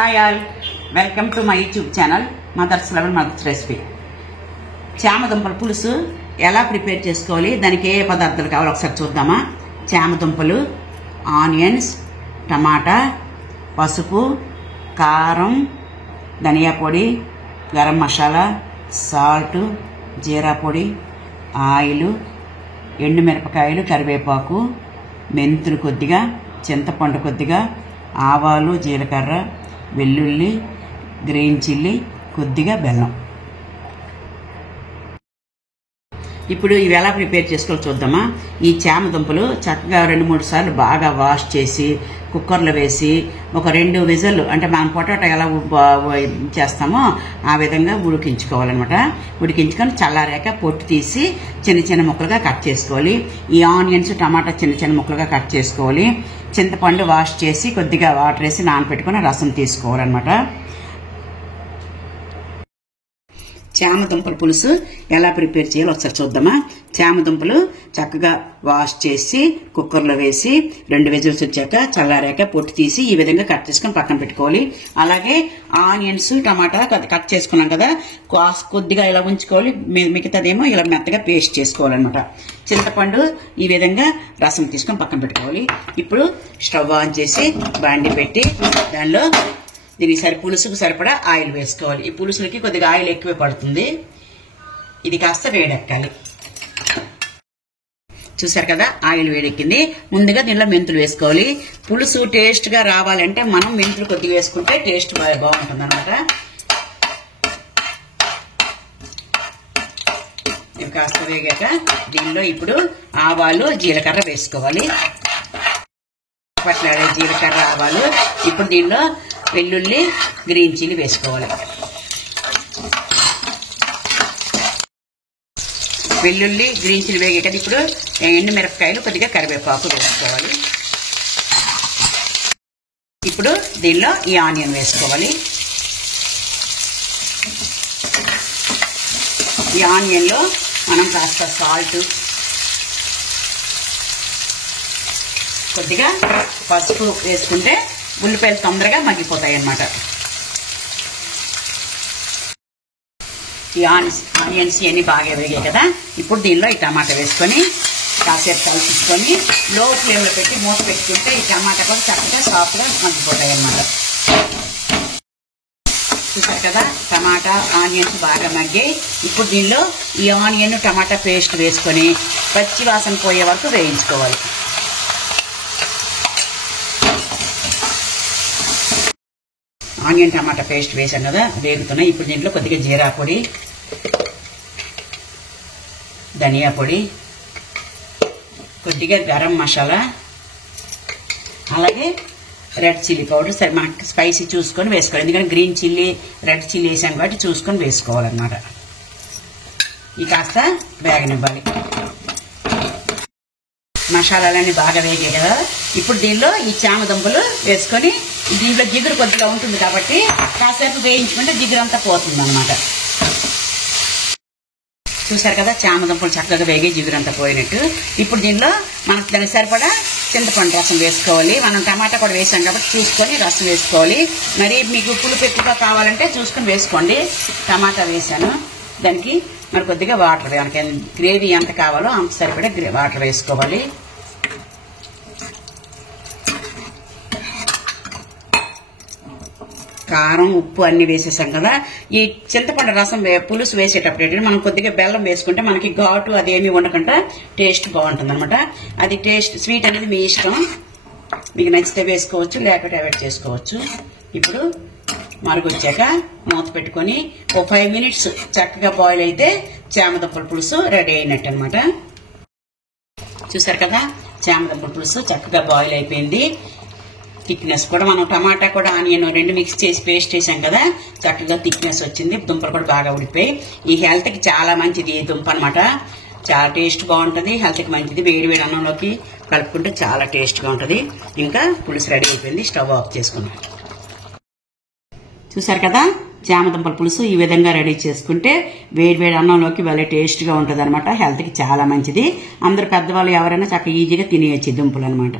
Hi all, welcome to my YouTube channel mothers level mothers recipe. చామదుంపల పులుసు ఎలా prepare చేసుకోవాలి, దానికి ఏ పదార్థాలు కావాలో ఒకసారి చూద్దామా. చామదుంపలు, ఆనియన్స్, టమాటా, పసుపు, కారం, ధనియా పొడి, గరం మసాలా, సాల్ట్, జీరా పొడి, ఆయిల్, ఎండుమిరపకాయలు, కరివేపాకు, మెంతులు కొద్దిగా, చింతపండు కొద్దిగా, ఆవాలు, జీలకర్ర, వెల్లుల్లి, గ్రీన్ చిల్లీ, కొద్దిగా బెల్లం. ఇప్పుడు ఇవి ఎలా ప్రిపేర్ చేసుకోవాలో చూద్దామా. ఈ చామదుంపలు చక్కగా 2-3 సార్లు బాగా వాష్ చేసి కుక్కర్లో వేసి ఒక 2 విజిల్లు, అంటే మనం పొటాటో ఎలా చేస్తామో ఆ విధంగా ఉడికించుకోవాలన్నమాట. ఉడికించుకొని చల్లారాక పొట్టు తీసి చిన్న చిన్న ముక్కలుగా కట్ చేసుకోవాలి. ఈ ఆనియన్స్, టమాటా చిన్న చిన్న ముక్కలుగా కట్ చేసుకోవాలి. చింతపండు వాష్ చేసి కొద్దిగా వాటర్ వేసి నానబెట్టుకుని రసం తీసుకోవాలన్నమాట. చామదుంపల పులుసు ఎలా ప్రిపేర్ చేయాలో ఒకసారి చూద్దామా. చామదుంపలు చక్కగా వాష్ చేసి కుక్కర్లో వేసి 2 విజిల్స్ వచ్చాక చల్లారాక పొట్టు తీసి ఈ విధంగా కట్ చేసుకుని పక్కన పెట్టుకోవాలి. అలాగే ఆనియన్స్, టమాటా కట్ చేసుకున్నాం కదా, కొద్దిగా ఇలా ఉంచుకోవాలి. మిగతాదేమో ఇలా మెత్తగా పేస్ట్ చేసుకోవాలన్నమాట. చింతపండు ఈ విధంగా రసం తీసుకొని పక్కన పెట్టుకోవాలి. ఇప్పుడు స్టవ్ ఆన్ చేసి బాండి పెట్టి దానిలో దీనికి పులుసుకు సరిపడా ఆయిల్ వేసుకోవాలి. ఈ పులుసులకి కొద్దిగా ఆయిల్ ఎక్కువే పడుతుంది. ఇది కాస్త వేడెక్కాలి. చూసారు కదా, ఆయిల్ వేడెక్కింది. ముందుగా దీనిలో మెంతులు వేసుకోవాలి. పులుసు టేస్ట్ గా రావాలంటే మనం మెంతులు కొద్దిగా వేసుకుంటే టేస్ట్ బాగుంటుంది అనమాట. ఇవి కాస్త వేగాక దీనిలో ఇప్పుడు ఆవాలు, జీలకర్ర వేసుకోవాలి. పట్లాడే జీలకర్ర, ఆవాలు. ఇప్పుడు దీనిలో వెల్లుల్లి, గ్రీన్ చిల్లీ వేసుకోవాలి. వెల్లుల్లి, గ్రీన్ చిల్లీ వేగే కదా ఇప్పుడు ఎండుమిరపకాయలు, కొద్దిగా కరివేపాకు వేసుకోవాలి. ఇప్పుడు దీనిలో ఈ ఆనియన్ వేసుకోవాలి. ఈ ఆనియన్లో మనం కాస్త సాల్ట్, కొద్దిగా పసుపు వేసుకుంటే ఉల్లిపాయలు తొందరగా మగ్గిపోతాయి అన్నమాట. ఈ ఆనియన్స్ ఇవన్నీ బాగా వేగాయి కదా, ఇప్పుడు దీనిలో ఈ టమాటా వేసుకొని కాసేపు కలిపించుకొని లో ఫ్లేమ్లో పెట్టి మూత పెట్టుకుంటే ఈ టమాటా కూడా చక్కగా సాఫ్ట్గా మగ్గిపోతాయి అన్నమాట. చూసారు కదా, టమాటా, ఆనియన్స్ బాగా మగ్గాయి. ఇప్పుడు దీనిలో ఈ ఆనియన్, టమాటా పేస్ట్ వేసుకొని పచ్చి వాసన పోయే వరకు వేయించుకోవాలి. ఆనియన్, టమాటా పేస్ట్ వేసాం కదా, వేగుతున్నాయి. ఇప్పుడు దీంట్లో కొద్దిగా జీరా పొడి, ధనియా పొడి, కొద్దిగా గరం మసాలా, అలాగే రెడ్ చిల్లీ పౌడర్. సరే మనకి స్పైసీ చూసుకొని వేసుకోవాలి. ఎందుకంటే గ్రీన్ చిల్లీ, రెడ్ చిల్లీ వేసాం కాబట్టి చూసుకొని వేసుకోవాలన్నమాట. ఇది కాస్త వేగనివ్వాలి. మసాలాలన్నీ బాగా వేగాయి కదా, ఇప్పుడు దీనిలో ఈ చామదుంపలు వేసుకొని దీంట్లో జిగురు కొద్దిగా ఉంటుంది కాబట్టి కాసేపు వేయించుకుంటే జిగురు అంతా పోతుంది అన్నమాట. చూసారు కదా, చామదుంపలు చక్కగా వేగి జిగురు అంతా పోయినట్టు. ఇప్పుడు దీనిలో మనకు దానికి సరిపడా చింతపండు రసం వేసుకోవాలి. మనం టమాటా కూడా వేసాం కాబట్టి చూసుకొని రసం వేసుకోవాలి. మరి మీకు పులుపు ఎక్కువగా కావాలంటే చూసుకొని వేసుకోండి. టమాటా వేసాను, దానికి మరి కొద్దిగా వాటర్, మనకి గ్రేవీ ఎంత కావాలో అంత సరిపడా వాటర్ వేసుకోవాలి. కారం, ఉప్పు అన్ని వేసేసాం కదా. ఈ చింతపండు రసం పులుసు వేసేటప్పుడు మనం కొద్దిగా బెల్లం వేసుకుంటే మనకి ఘాటు అదేమీ ఉండకుండా టేస్ట్ బాగుంటుంది అనమాట. అది టేస్ట్ స్వీట్ అనేది మీ ఇష్టం, మీకు నచ్చితే వేసుకోవచ్చు, లేకపోతే అవాయిడ్ చేసుకోవచ్చు. ఇప్పుడు మరుగుచ్చాక మూత పెట్టుకొని ఓ 5 మినిట్స్ చక్కగా బాయిల్ అయితే చామదుంపల పులుసు రెడీ అయినట్టు అనమాట. చూసారు కదా, చామదుంపల పులుసు చక్కగా బాయిల్ అయిపోయింది. థిక్నెస్ కూడా మనం టమాటా కూడా ఆనియన్ 2 మిక్స్ చేసి పేస్ట్ చేసాం కదా, చక్కగా థిక్నెస్ వచ్చింది. దుంపలు కూడా బాగా ఉడిపోయి ఈ హెల్త్కి చాలా మంచిది ఈ దుంప అనమాట. చాలా టేస్ట్ బాగుంటుంది, హెల్త్కి మంచిది. వేడి వేడి అన్నంలోకి కలుపుకుంటే చాలా టేస్ట్గా ఉంటుంది. ఇంకా పులుసు రెడీ అయిపోయింది, స్టవ్ ఆఫ్ చేసుకున్నాం. చూసారు కదా, చామదుంపల పులుసు ఈ విధంగా రెడీ చేసుకుంటే వేడి వేడి అన్నంలోకి భలే టేస్ట్గా ఉంటుంది అనమాట. హెల్త్కి చాలా మంచిది. అందరు పెద్దవాళ్ళు ఎవరైనా చక్కగా ఈజీగా తినేయచ్చు దుంపలు అనమాట.